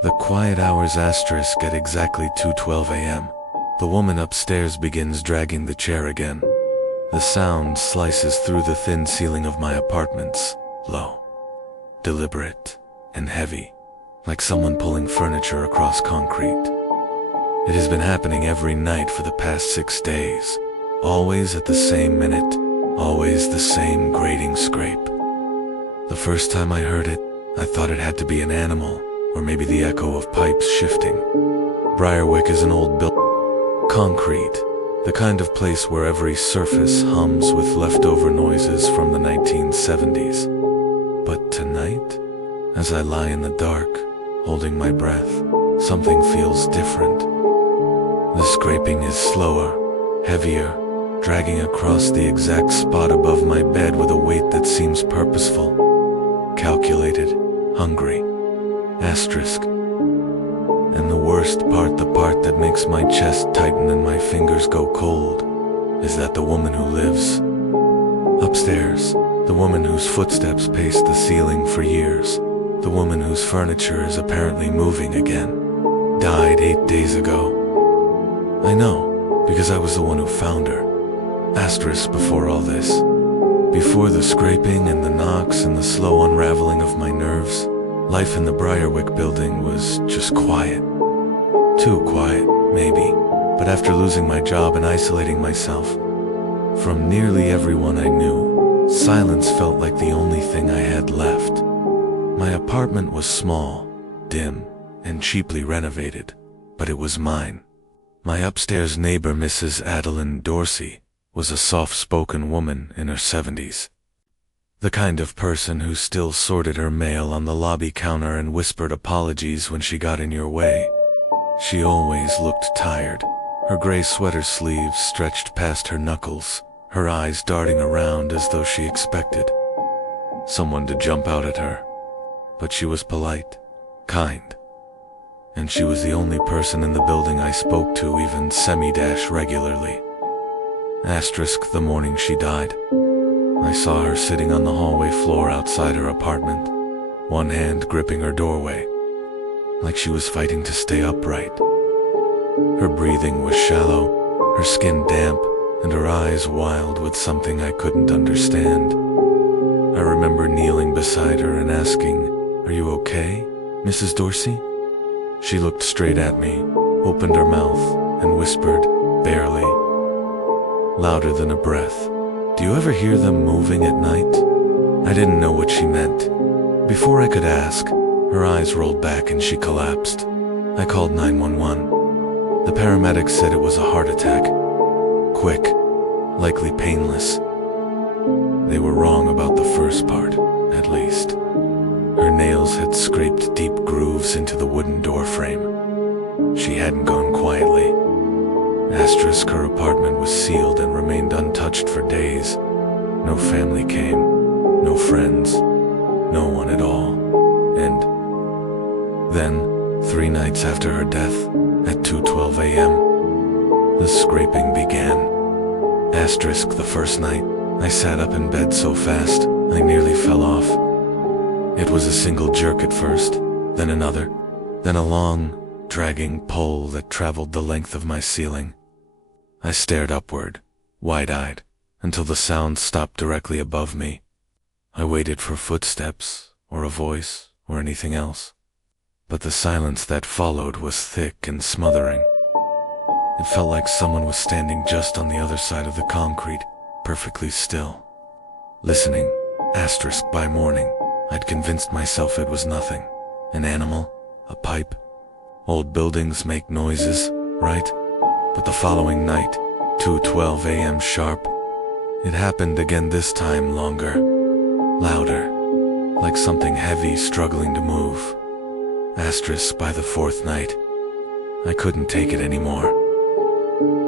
The quiet hours asterisk at exactly 2:12 a.m. The woman upstairs begins dragging the chair again. The sound slices through the thin ceiling of my apartments, low, deliberate, and heavy, like someone pulling furniture across concrete. It has been happening every night for the past 6 days, always at the same minute, always the same grating scrape. The first time I heard it, I thought it had to be an animal, or maybe the echo of pipes shifting. Briarwick is an old building. Concrete, the kind of place where every surface hums with leftover noises from the 1970s. But tonight, as I lie in the dark, holding my breath, something feels different. The scraping is slower, heavier, dragging across the exact spot above my bed with a weight that seems purposeful, calculated, hungry. Asterisk. And the worst part, the part that makes my chest tighten and my fingers go cold, is that the woman who lives upstairs, the woman whose footsteps pace the ceiling for years, the woman whose furniture is apparently moving again, died 8 days ago. I know, because I was the one who found her. Asterisk before all this. Before the scraping and the knocks and the slow unraveling of my nerves, life in the Briarwick building was just quiet. Too quiet, maybe, but after losing my job and isolating myself from nearly everyone I knew, silence felt like the only thing I had left. My apartment was small, dim, and cheaply renovated, but it was mine. My upstairs neighbor, Mrs. Adeline Dorsey, was a soft-spoken woman in her 70s. The kind of person who still sorted her mail on the lobby counter and whispered apologies when she got in your way. She always looked tired, her gray sweater sleeves stretched past her knuckles, her eyes darting around as though she expected someone to jump out at her. But she was polite, kind, and she was the only person in the building I spoke to even semi-regularly. Asterisk the morning she died. I saw her sitting on the hallway floor outside her apartment, one hand gripping her doorway, like she was fighting to stay upright. Her breathing was shallow, her skin damp, and her eyes wild with something I couldn't understand. I remember kneeling beside her and asking, "Are you okay, Mrs. Dorsey?" She looked straight at me, opened her mouth, and whispered, barely, louder than a breath, "Do you ever hear them moving at night?" I didn't know what she meant. Before I could ask, her eyes rolled back and she collapsed. I called 911. The paramedics said it was a heart attack. Quick, likely painless. They were wrong about the first part, at least. Her nails had scraped deep grooves into the wooden door frame. She hadn't gone quietly. Asterisk her apartment was sealed and remained untouched for days. No family came, no friends, no one at all. And then, 3 nights after her death, at 2:12 a.m., the scraping began. Asterisk the first night, I sat up in bed so fast, I nearly fell off. It was a single jerk at first, then another, then a long, dragging pull that traveled the length of my ceiling. I stared upward, wide-eyed, until the sound stopped directly above me. I waited for footsteps, or a voice, or anything else. But the silence that followed was thick and smothering. It felt like someone was standing just on the other side of the concrete, perfectly still. Listening, asterisk by morning, I'd convinced myself it was nothing. An animal, a pipe. Old buildings make noises, right? But the following night, 2:12 a.m. sharp, it happened again, this time longer, louder, like something heavy struggling to move. Asterisk by the 4th night, I couldn't take it anymore.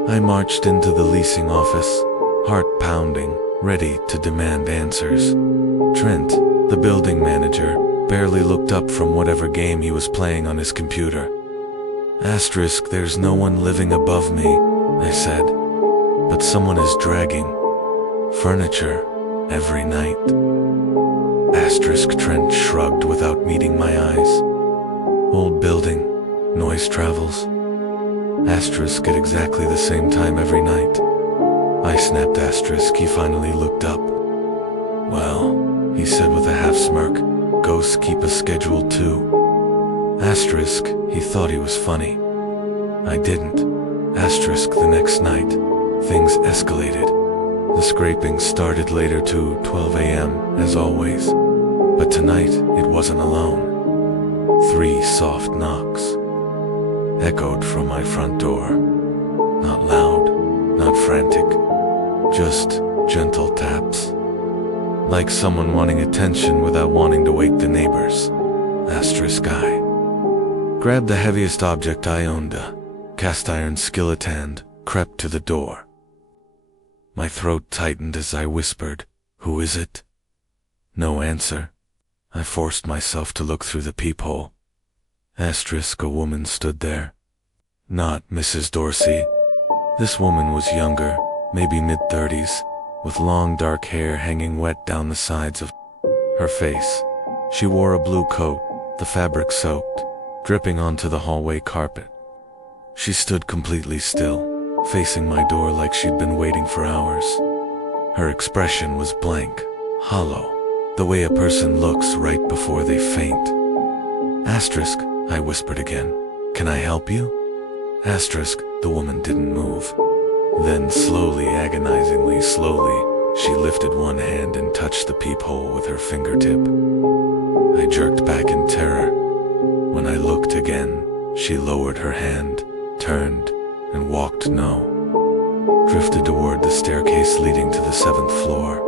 I marched into the leasing office, heart pounding, ready to demand answers. Trent, the building manager, barely looked up from whatever game he was playing on his computer. Asterisk, there's no one living above me, I said, but someone is dragging furniture every night. Asterisk Trent shrugged without meeting my eyes. Old building, noise travels. Asterisk at exactly the same time every night. I snapped asterisk. He finally looked up. Well, he said with a half smirk, ghosts keep a schedule too. Asterisk, he thought he was funny. I didn't. Asterisk the next night, things escalated. The scraping started later to 12 a.m. as always. But tonight, it wasn't alone. 3 soft knocks echoed from my front door. Not loud, not frantic, just gentle taps. Like someone wanting attention without wanting to wake the neighbors. Asterisk I grabbed the heaviest object I owned, a cast iron skillet, and crept to the door. My throat tightened as I whispered, "Who is it?" No answer. I forced myself to look through the peephole. Asterisk, a woman stood there. Not Mrs. Dorsey. This woman was younger, maybe mid-30s, with long dark hair hanging wet down the sides of her face. She wore a blue coat, the fabric soaked, dripping onto the hallway carpet. She stood completely still, facing my door like she'd been waiting for hours. Her expression was blank, hollow, the way a person looks right before they faint. Asterisk, I whispered again. "Can I help you?" Asterisk, the woman didn't move. Then slowly, agonizingly slowly, she lifted one hand and touched the peephole with her fingertip. I jerked back in terror. When I looked again, she lowered her hand, turned, and walked drifted toward the staircase leading to the 7th floor.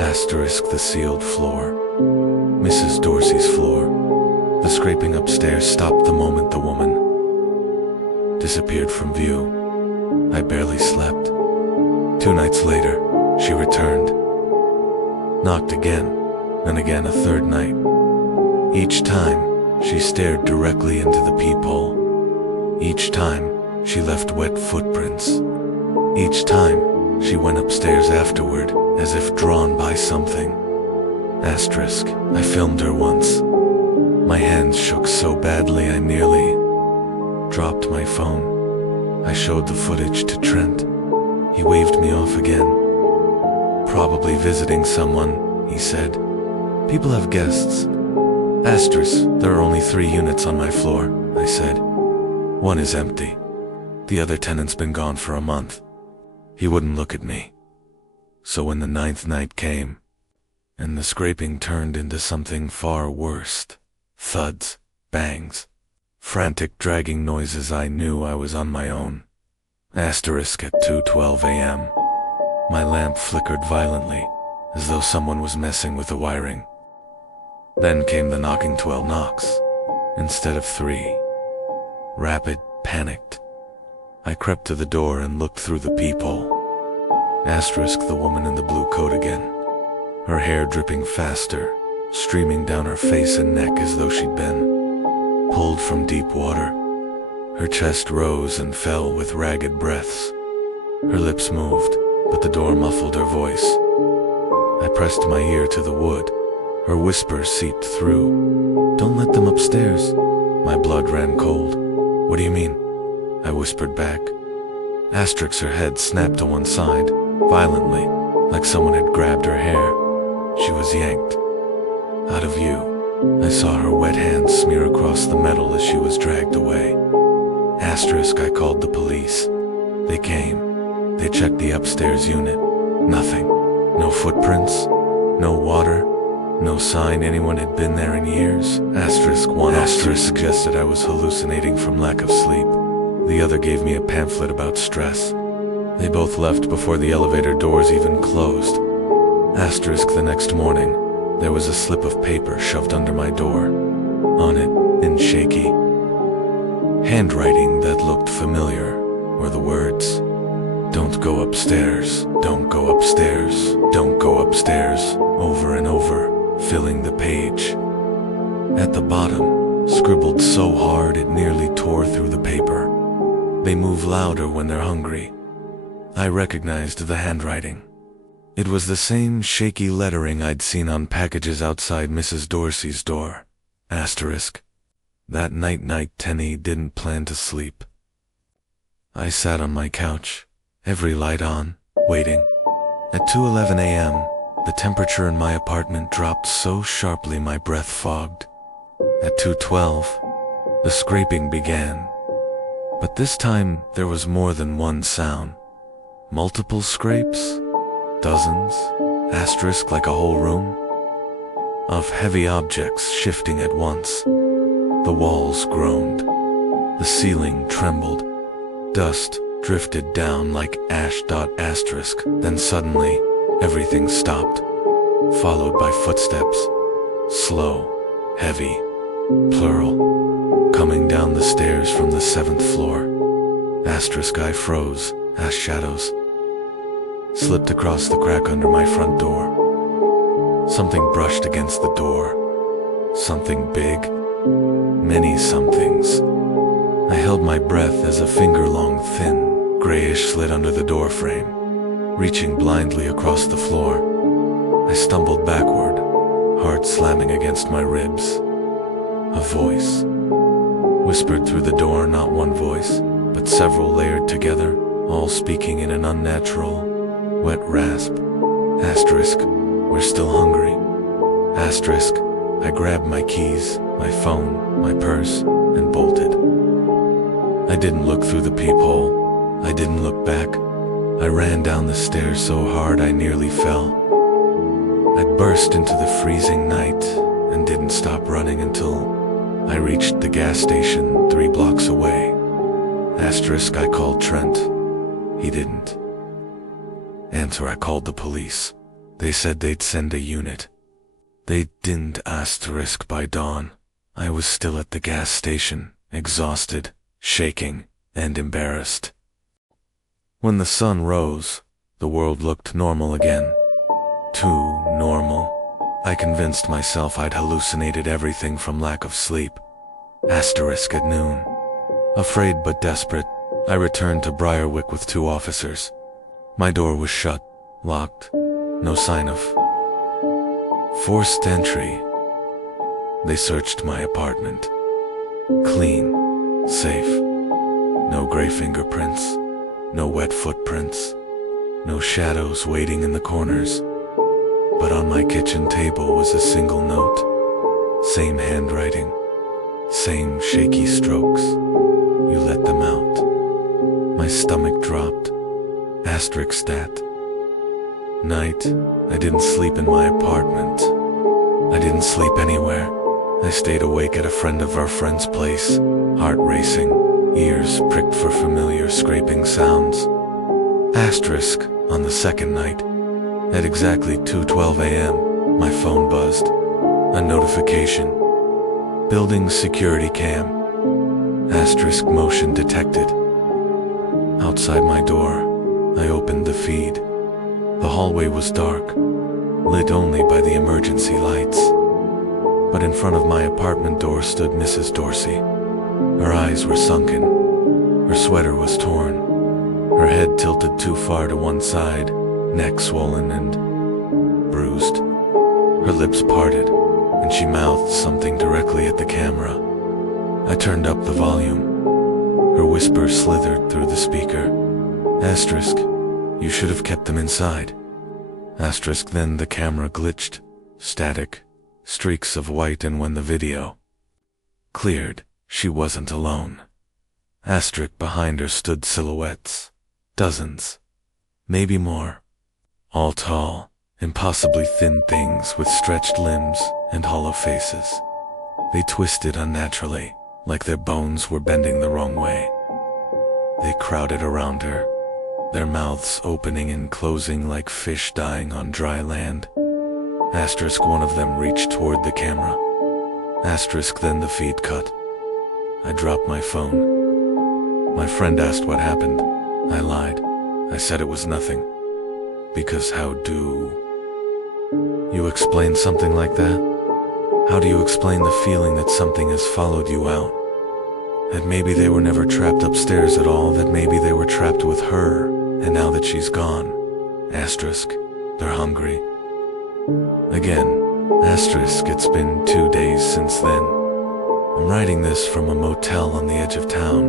Asterisk, the sealed floor. Mrs. Dorsey's floor. The scraping upstairs stopped the moment the woman disappeared from view. I barely slept. 2 nights later, she returned. Knocked again, and again a 3rd night. Each time, she stared directly into the peephole. Each time, she left wet footprints. Each time, she went upstairs afterward, as if drawn by something. Asterisk, I filmed her once. My hands shook so badly I nearly dropped my phone. I showed the footage to Trent. He waved me off again. "Probably visiting someone," he said. "People have guests." Asterisk, there are only 3 units on my floor, I said. "One is empty. The other tenant's been gone for a month." He wouldn't look at me. So when the 9th night came, and the scraping turned into something far worse, thuds, bangs, frantic dragging noises, I knew I was on my own. Asterisk at 2:12 a.m. My lamp flickered violently, as though someone was messing with the wiring. Then came the knocking 12 knocks, instead of 3. Rapid, panicked. I crept to the door and looked through the peephole. Asterisk, the woman in the blue coat again. Her hair dripping faster, streaming down her face and neck as though she'd been pulled from deep water. Her chest rose and fell with ragged breaths. Her lips moved, but the door muffled her voice. I pressed my ear to the wood. Her whisper seeped through. "Don't let them upstairs." My blood ran cold. "What do you mean?" I whispered back. Asterisk, her head snapped to one side, violently, like someone had grabbed her hair. She was yanked out of view. I saw her wet hands smear across the metal as she was dragged away. Asterisk, I called the police. They came. They checked the upstairs unit. Nothing. No footprints. No water. No sign anyone had been there in years. Asterisk, one asterisk suggested I was hallucinating from lack of sleep. The other gave me a pamphlet about stress. They both left before the elevator doors even closed. Asterisk, the next morning, there was a slip of paper shoved under my door. On it, in shaky handwriting that looked familiar, were the words, "Don't go upstairs, don't go upstairs, don't go upstairs," over and over, filling the page. At the bottom, scribbled so hard it nearly tore through the paper. They move louder when they're hungry. I recognized the handwriting. It was the same shaky lettering I'd seen on packages outside Mrs. Dorsey's door. Asterisk. That night Tenny didn't plan to sleep. I sat on my couch, every light on, waiting. At 2:11 a.m., the temperature in my apartment dropped so sharply my breath fogged. At 2:12, the scraping began. But this time, there was more than one sound. Multiple scrapes? Dozens? Asterisk like a whole room? Of heavy objects shifting at once. The walls groaned. The ceiling trembled. Dust drifted down like ash. Asterisk. Then suddenly, everything stopped, followed by footsteps. Slow, heavy, plural, coming down the stairs from the 7th floor. Asterisk. I froze as shadows slipped across the crack under my front door. Something brushed against the door. Something big. Many somethings. I held my breath as a finger-long, thin, grayish slit under the door frame, reaching blindly across the floor. I stumbled backward, heart slamming against my ribs. A voice whispered through the door, not one voice, but several layered together, all speaking in an unnatural, wet rasp. Asterisk. We're still hungry. Asterisk. I grabbed my keys, my phone, my purse, and bolted. I didn't look through the peephole. I didn't look back. I ran down the stairs so hard I nearly fell. I burst into the freezing night and didn't stop running until I reached the gas station 3 blocks away. Asterisk. I called Trent. He didn't answer. I called the police. They said they'd send a unit. They didn't. Asterisk. By dawn, I was still at the gas station, exhausted, shaking, and embarrassed. When the sun rose, the world looked normal again. Too normal. I convinced myself I'd hallucinated everything from lack of sleep. Asterisk. At noon, afraid but desperate, I returned to Briarwick with 2 officers. My door was shut, locked, no sign of forced entry. They searched my apartment. Clean, safe, no gray fingerprints, no wet footprints, no shadows waiting in the corners. But on my kitchen table was a single note. Same handwriting, same shaky strokes. You let them out. My stomach dropped. Asterisk. That night, I didn't sleep in my apartment. I didn't sleep anywhere. I stayed awake at a friend of our friend's place, heart racing, ears pricked for familiar scraping sounds. Asterisk. On the second night, at exactly 2:12 a.m., my phone buzzed. A notification. Building security cam. Asterisk. Motion detected. Outside my door, I opened the feed. The hallway was dark, lit only by the emergency lights. But in front of my apartment door stood Mrs. Dorsey. Her eyes were sunken. Her sweater was torn. Her head tilted too far to one side, neck swollen and bruised. Her lips parted, and she mouthed something directly at the camera. I turned up the volume. Her whisper slithered through the speaker. Asterisk. You should have kept them inside. Asterisk. Then the camera glitched. Static. Streaks of white, and when the video cleared, she wasn't alone. Asterisk. Behind her stood silhouettes. Dozens. Maybe more. All tall, impossibly thin things with stretched limbs and hollow faces. They twisted unnaturally, like their bones were bending the wrong way. They crowded around her, their mouths opening and closing like fish dying on dry land. Asterisk. One of them reached toward the camera. Asterisk. Then the feed cut. I dropped my phone. My friend asked what happened. I lied. I said it was nothing. Because how do you explain something like that? How do you explain the feeling that something has followed you out? That maybe they were never trapped upstairs at all, that maybe they were trapped with her, and now that she's gone. Asterisk. They're hungry. Again. Asterisk. It's been 2 days since then. I'm writing this from a motel on the edge of town.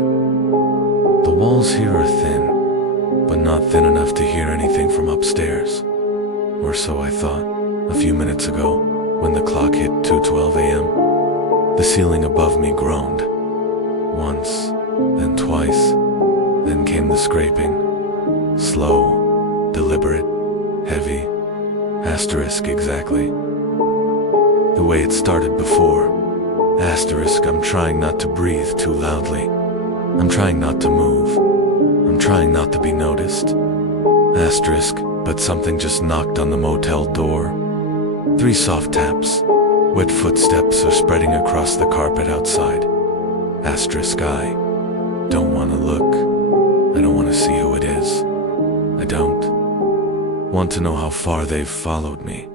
The walls here are thin, but not thin enough to hear anything from upstairs. Or so I thought, a few minutes ago, when the clock hit 2:12 a.m. The ceiling above me groaned. Once, then twice, then came the scraping. Slow, deliberate, heavy, asterisk exactly. The way it started before. Asterisk, I'm trying not to breathe too loudly. I'm trying not to move. I'm trying not to be noticed. Asterisk, but something just knocked on the motel door. 3 soft taps. Wet footsteps are spreading across the carpet outside. Asterisk, I don't want to look. I don't want to see who it is. I don't want to know how far they've followed me.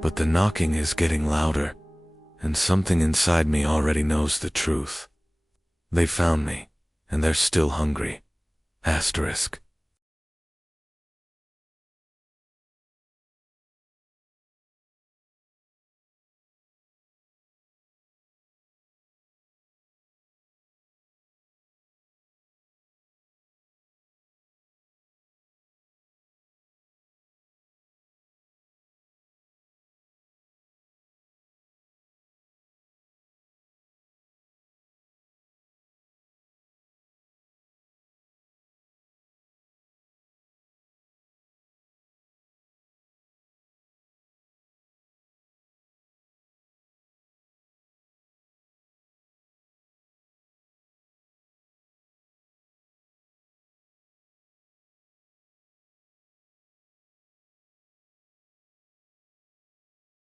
But the knocking is getting louder, and something inside me already knows the truth. They found me, and they're still hungry. Asterisk.